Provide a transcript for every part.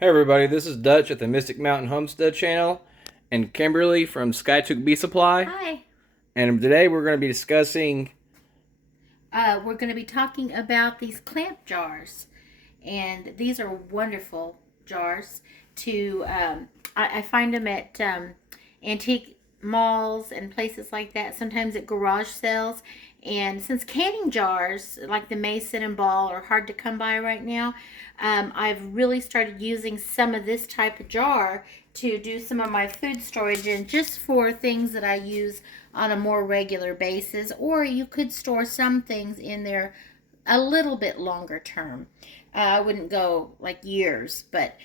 Hey everybody, this is Dutch at the Mystic Mountain Homestead channel and Kimberly from Skiatook Bee Supply. Hi. And today we're going to be discussing. We're going to be talking about these clamp jars, and these are wonderful jars. To I find them at antique malls and places like that. Sometimes at garage sales. And since canning jars like the Mason and Ball are hard to come by right now, I've really started using some of this type of jar to do some of my food storage and just for things that I use on a more regular basis. Or you could store some things in there a little bit longer term. I wouldn't go like years, but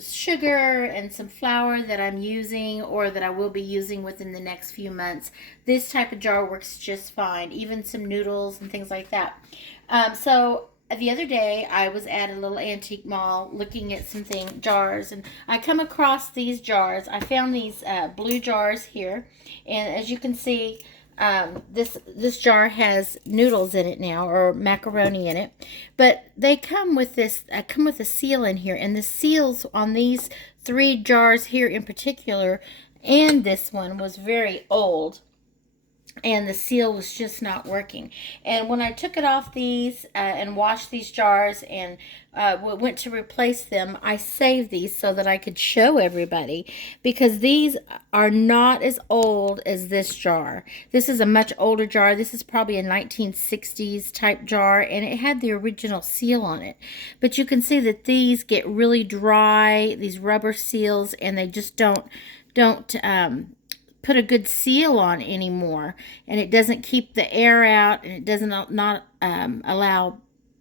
sugar and some flour that I'm using or that I will be using within the next few months, this type of jar works just fine. Even some noodles and things like that. So the other day I was at a little antique mall looking at some jars, and I come across these jars. I found these blue jars here, and as you can see, this jar has noodles in it now, or macaroni in it, but they come with a seal in here, and the seals on these three jars here in particular, and this one was very old, and the seal was just not working. And when I took it off these and washed these jars and went to replace them, I saved these so that I could show everybody, because these are not as old as this jar. This is a much older jar. This is probably a 1960s type jar, and it had the original seal on it. But you can see that these get really dry, these rubber seals, and they just don't put a good seal on anymore, and it doesn't keep the air out, and it doesn't not allow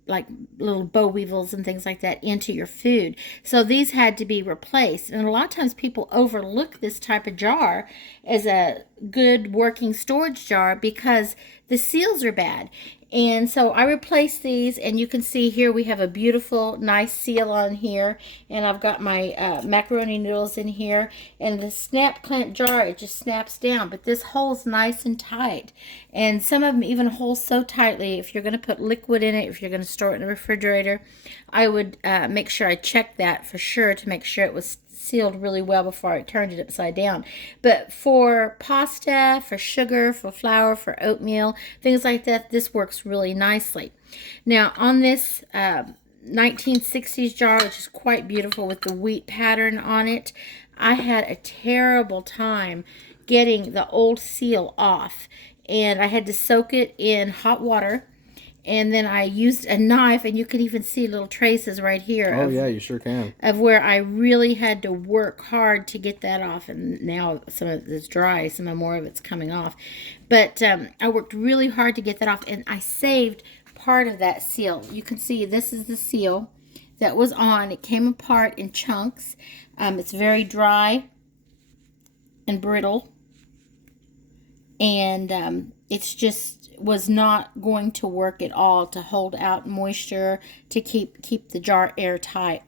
like little boll weevils and things like that into your food. So these had to be replaced, and a lot of times people overlook this type of jar as a good working storage jar because the seals are bad. And so I replaced these, and you can see here we have a beautiful, nice seal on here. And I've got my macaroni noodles in here. And the snap clamp jar, it just snaps down. But this holds nice and tight. And some of them even hold so tightly, if you're going to put liquid in it, if you're going to store it in the refrigerator, I would make sure I check that for sure to make sure it was sealed really well before I turned it upside down. But for pasta, for sugar, for flour, for oatmeal, things like that, this works really nicely. Now on this 1960s jar, which is quite beautiful with the wheat pattern on it, I had a terrible time getting the old seal off, and I had to soak it in hot water, and then I used a knife, and you can even see little traces right here. Oh, yeah, you sure can. Of where I really had to work hard to get that off, and now some of it's dry, some more of it's coming off. But I worked really hard to get that off, and I saved part of that seal. You can see this is the seal that was on. It came apart in chunks. It's very dry and brittle, and it's just was not going to work at all to hold out moisture to keep the jar airtight.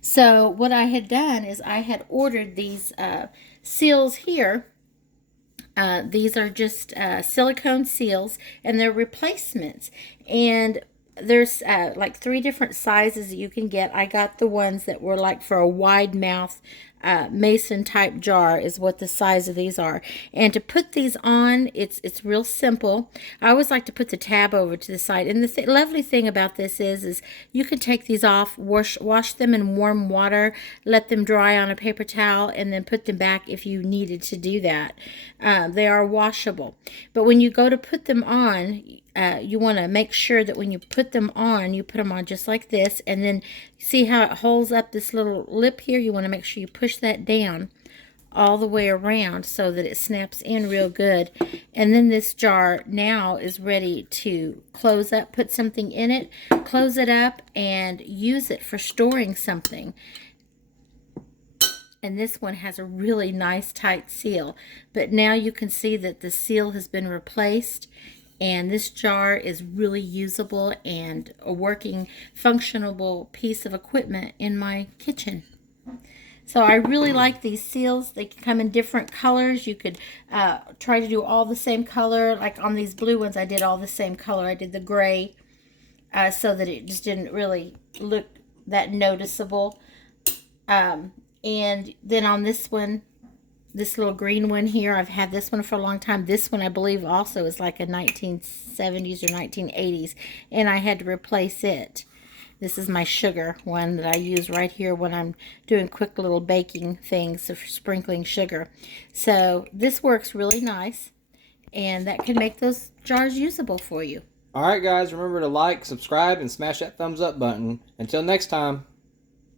So what I had done is I had ordered these seals here. These are just silicone seals, and they're replacements. And there's like three different sizes that you can get. I got the ones that were like for a wide mouth mason type jar is what the size of these are. And to put these on, it's real simple. I always like to put the tab over to the side. And the lovely thing about this is you can take these off, wash them in warm water, let them dry on a paper towel, and then put them back if you needed to do that. They are washable. But when you go to put them on, you want to make sure that when you put them on, you put them on just like this, and then see how it holds up this little lip here. You want to make sure you push that down all the way around so that it snaps in real good. And then this jar now is ready to close up, put something in it, close it up, and use it for storing something. And this one has a really nice tight seal. But now you can see that the seal has been replaced, and this jar is really usable and a working, functional piece of equipment in my kitchen. So I really like these seals. They can come in different colors. You could try to do all the same color. Like on these blue ones, I did all the same color. I did the gray so that it just didn't really look that noticeable. And then on this one, this little green one here, I've had this one for a long time. This one, I believe, also is like a 1970s or 1980s, and I had to replace it. This is my sugar one that I use right here when I'm doing quick little baking things for sprinkling sugar. So this works really nice, and that can make those jars usable for you. Alright guys, remember to like, subscribe, and smash that thumbs up button. Until next time.